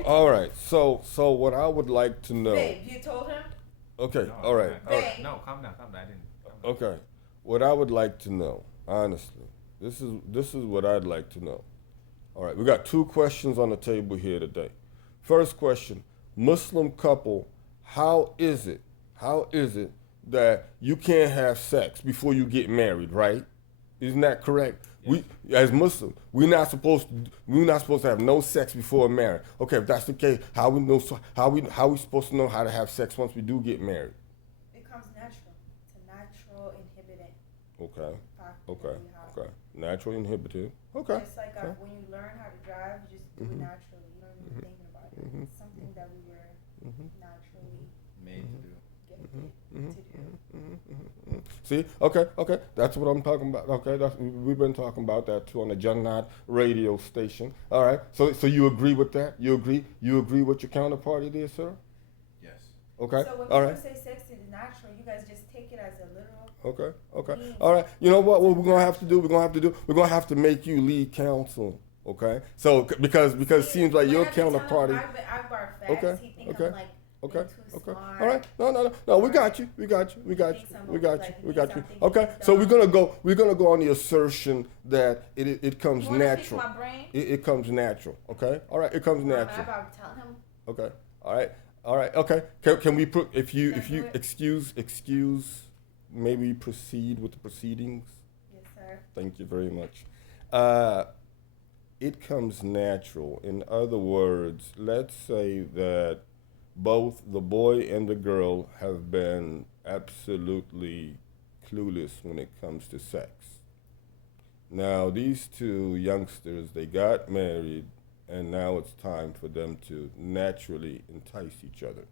All right. So what I would like to know. Babe, you told him? Okay. No, All right. All right. Babe. no, calm down, calm down. I didn't. Calm down. Okay. What I would like to know, honestly, this is what I'd like to know. All right. We got two questions on the table here today. First question: Muslim couple, how is it? How is it that you can't have sex before you get married? Right? Isn't that correct? Yes. We, as Muslim, we're not supposed to have no sex before marriage. Okay, if that's the case, how we supposed to know how to have sex once we do get married? It comes natural. It's a natural inhibitant Okay, factor okay, that we have. okay. Natural inhibited. Okay. It's like Okay. when you learn how to drive, you just do it naturally. You don't even thinking about it. Mhm. It's something that we were naturally Made to do. gifted to do. See, okay, that's what I'm talking about. Okay, we've been talking about that too on the Jannaat radio station. All right, so you agree with that? You agree with your counterparty there, sir? Yes. Okay, So when all people right. say sex is natural, you guys just take it as a literal. Okay. means All right. You know what we're gonna have to do? We're gonna have to make you lead counsel. Okay. So because it seems like your counterparty. I bar facts. Okay, He think okay, I'm like Okay. too Okay. smart. All right. No. We got you. We got you. We got you. Think some We of got like you. he We thinks got you. I'm thinking Okay. he's So we're dumb. gonna go. We're gonna go on the assertion that it comes You wanna pick natural. my brain? It comes natural. Okay. All right. It comes I'm natural. about to tell him. Okay. All right. All right. Okay. Can we put if you Let's do it. excuse maybe proceed with the proceedings? Yes, sir. Thank you very much. Uh, it comes natural. In other words, let's say that both the boy and the girl have been absolutely clueless when it comes to sex. Now, these two youngsters, they got married, and now it's time for them to naturally entice each other.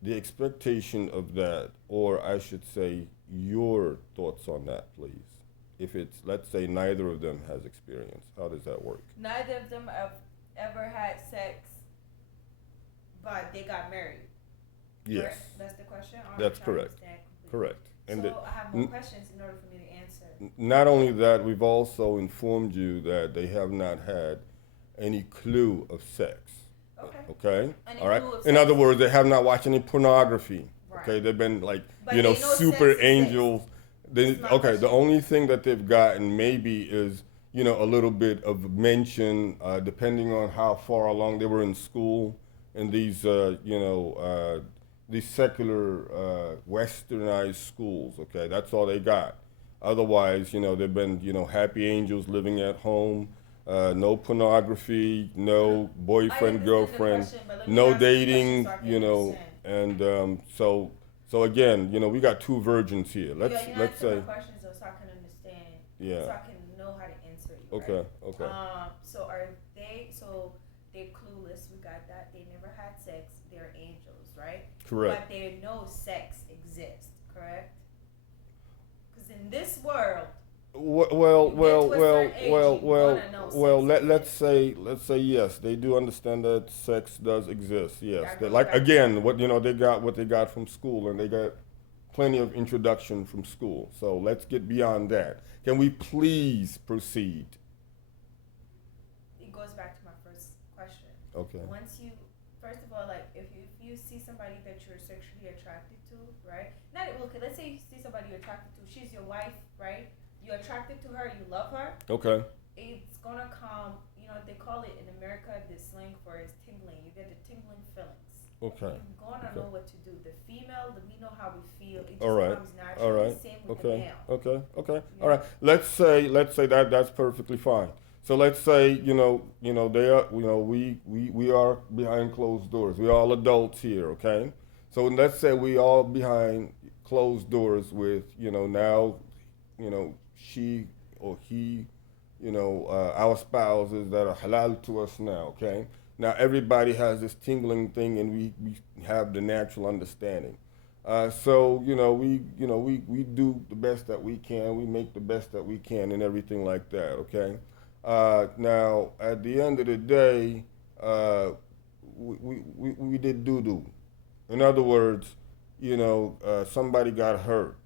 The expectation of that, or I should say, your thoughts on that, please. If it's, let's say, neither of them has experience, how does that work? Neither of them have ever had sex, but they got married. Yes, Correct? That's the question. Or I'm That's trying to correct. understand completely? correct. And So the, I have more n- questions in order for me to answer. not only that, we've also informed you that they have not had any clue of sex. Okay. Okay? Any All right? clue of In sex. other words, they have not watched any pornography. Right. Okay? They've been like, But they know super sex exists. angels. That's my Okay, question. the only thing that they've gotten maybe is, a little bit of mention, depending on how far along they were in school in these secular, westernized schools. Okay? That's all they got. Otherwise, they've been, happy angels living at home, no pornography, no boyfriend, understand the girlfriend, question, but let me no ask you the dating, question so I can understand. and so again, we got two virgins here. You Let's answer say, my questions though, so I can understand. Yeah. So I can know how to answer you. okay, Right? okay, So are they? So they're clueless. We got that. They never had sex. They're angels, right? correct. But they know sex exists. Correct? Because in this world, Well, You well, get to a well, certain age, well, you well, gonna know well. sex Let's say yes. They do understand that sex does exist. Yes, That they, goes like back to- again, what they got from school, and they got plenty of introduction from school. So let's get beyond that. Can we please proceed? it goes back to my first question. Okay. Once you, first of all, like if you see somebody that you're sexually attracted to, right? Not okay. Let's say you see somebody you're attracted to. She's your wife, right? You're attracted to her. You love her. Okay. It's gonna come. They call it in America. The slang for it is tingling. You get the tingling feelings. Okay. You're gonna Okay. know what to do. The female, we know how we feel. It just All right. comes All naturally. right. Same with the Okay. male. Okay. Yeah. All right. Let's say that that's perfectly fine. So let's say they are we are behind closed doors. We all adults here, okay? So let's say we all behind closed doors with now she or he our spouses that are halal to us now, okay? Now everybody has this tingling thing, and we have the natural understanding. So we do the best that we can. We make the best that we can, and everything like that. Okay. Now at the end of the day, we did doo doo. In other words, somebody got hurt.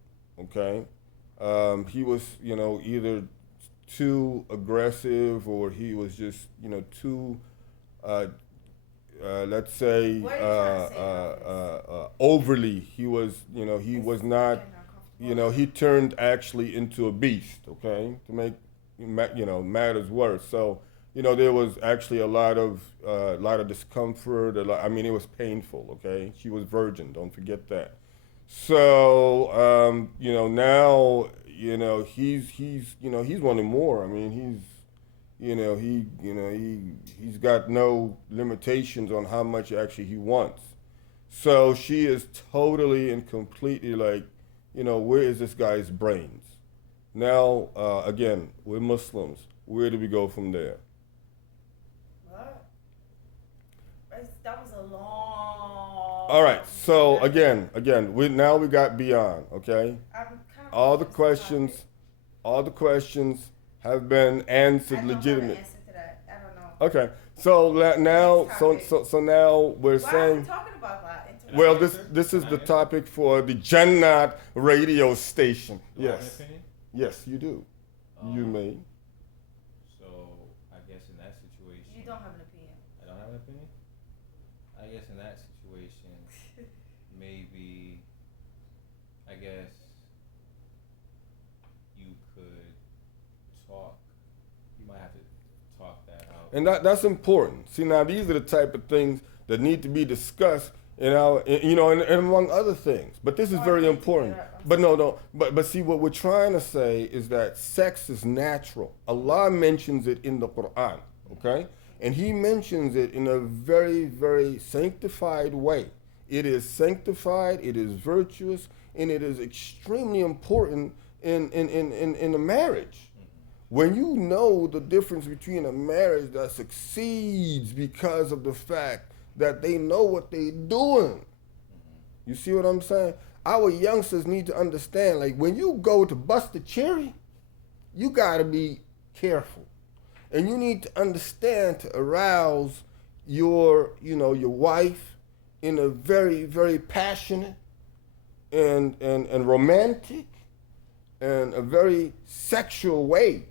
Okay. He was either too aggressive, or he was just too uh, let's say, What are you trying to say about overly. He was, he was not, he turned actually into a beast. Okay, to make, matters worse. So, there was actually a lot of discomfort. I mean, it was painful. Okay, she was virgin. Don't forget that. So, now, he's wanting more. I mean, he's got no limitations on how much actually he wants. So she is totally and completely like, where is this guy's brains? Now, again, we're Muslims. Where do we go from there? What? That was a long. All right. So again, we got beyond. Okay. I'm kind of All the confused about questions, it. all the questions have been I answered don't know the legitimate. answer to that. I don't know. Okay. So now, Next so topic. so so now we're Why are we saying. talking about that? Well, this is the topic for the Jannaat radio station. Do I have an Yes, opinion? yes, you do. You Um, may. So I guess in that situation, You don't have an opinion. I don't have an opinion. I guess in that situation, maybe, I guess you could talk. You might have to talk that out. And that's important. See, now these are the type of things that need to be discussed and among other things. But this is Oh, I very need to important. get up. I'm But no. But see, what we're trying to say is that sex is natural. Allah mentions it in the Quran, okay? And He mentions it in a very, very sanctified way. It is sanctified, it is virtuous, and it is extremely important in a marriage. When you know the difference between a marriage that succeeds because of the fact that they know what they're doing. You see what I'm saying? Our youngsters need to understand, like when you go to bust a cherry, you gotta be careful. And you need to understand to arouse your wife in a very, very passionate and romantic and a very sexual way.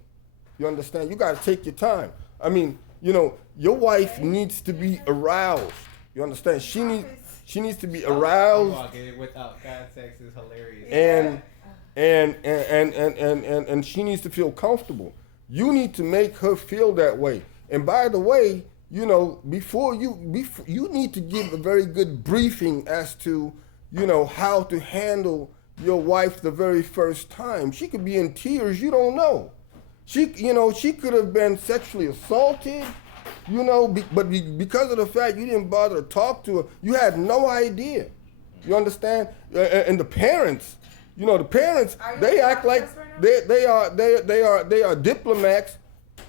You understand? You got to take your time. I mean, your wife needs to be aroused. You understand? She needs to be aroused, Walking without context is hilarious. and she needs to feel comfortable. You need to make her feel that way. And by the way, before you need to give a very good briefing as to how to handle your wife the very first time. She could be in tears. You don't know. She could have been sexually assaulted, but because of the fact you didn't bother to talk to her, you had no idea. You understand? And the parents, they act like they are diplomats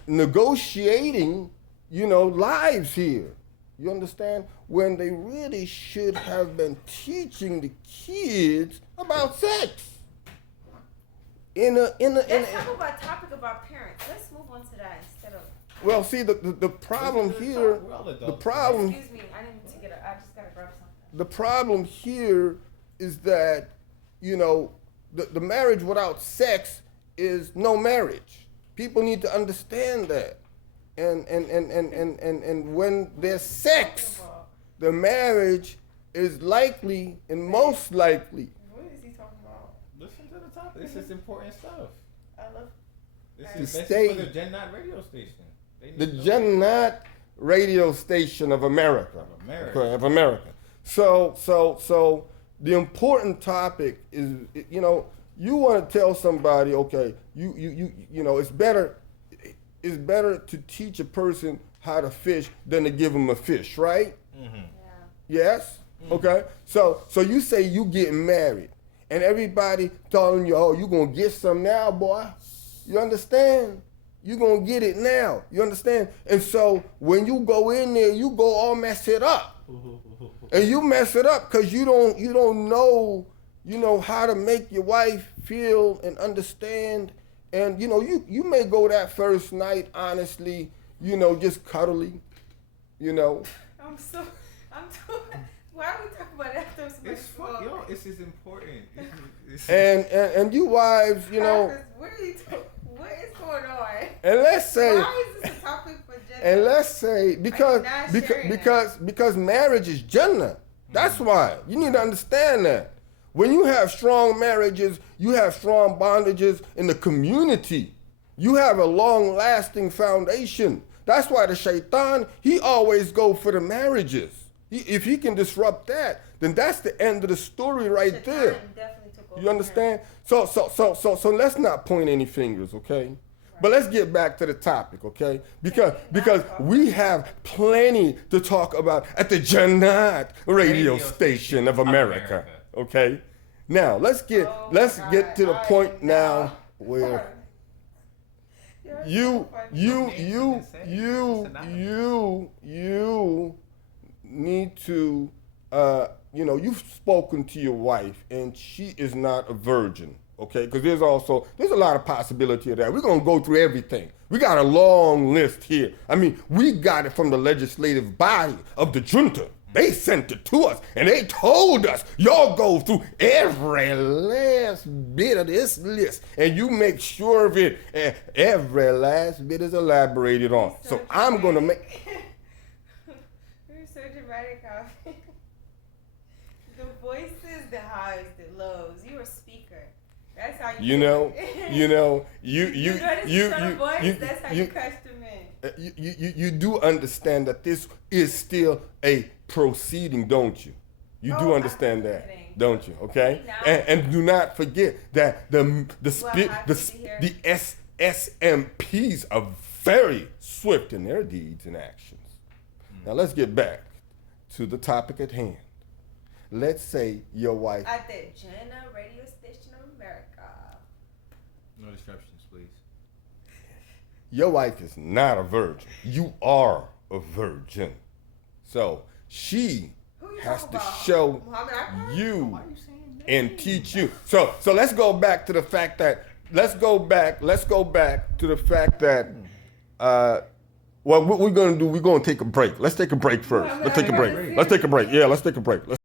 negotiating, lives here. You understand? When they really should have been teaching the kids about sex. Let's talk about topic about parents. Let's move on to that instead of. Well, see, the problem here, the problem, Excuse me, I didn't to get. I just gotta grab something. the problem here is that, the marriage without sex is no marriage. People need to understand that. And when there's sex, the marriage is likely and most likely. What is he talking about? Listen to the topic. This is important stuff. I love. This The is state- for the Jannaat radio station. They need The to know Jannaat radio station of America. Of America. Okay, of America. So the important topic is, you want to tell somebody, okay, it's better to teach a person how to fish than to give them a fish, right? Mm-hmm. Yeah. Yes? Okay. So you say you getting married and everybody telling you, oh, you gonna get some now, boy. You understand? You gonna get it now. You understand? And so when you go in there, you go all mess it up. And you mess it up because you don't know how to make your wife feel and understand. And you may go that first night, honestly, just cuddly, I'm so. Why are we talking about that? After so much It's fun. Yo, this is important. And you wives, What is going on? and let's say Why is this a topic for And let's say because not because sharing because marriage is Jannaat. That's why you need to understand that. When you have strong marriages, you have strong bondages in the community. You have a long-lasting foundation. That's why the shaitan, he always go for the marriages. If he can disrupt that, then that's the end of the story right Shaitan there. definitely took over You understand? So let's not point any fingers, okay? But let's get back to the topic, okay? Because we have plenty to talk about at the Jannaat radio station of America, okay? Now let's get to the point now where you need to you've spoken to your wife and she is not a virgin, okay? Because there's a lot of possibility of that. We're gonna go through everything. We got a long list here. I mean, we got it from the legislative body of the junta. They sent it to us and they told us, y'all go through every last bit of this list and you make sure of it, and every last bit is elaborated on. So I'm gonna make You're so dramatic, Alvin. The voices, the highs, the lows. You're a speaker. That's how you. That's how you catch them in. You do understand that this is still a proceeding, don't you? You do understand that, don't you? Okay, and do not forget that the SMPs are very swift in their deeds and actions. Now let's get back to the topic at hand. Let's say your wife at the Jannaat radio station of America. No disruptions, please. Your wife is not a virgin. You are a virgin. So she has to show you and teach you. So let's go back to the fact that what we're gonna do, we're gonna take a break. Let's take a break first. Let's take a break. Yeah, let's take a break.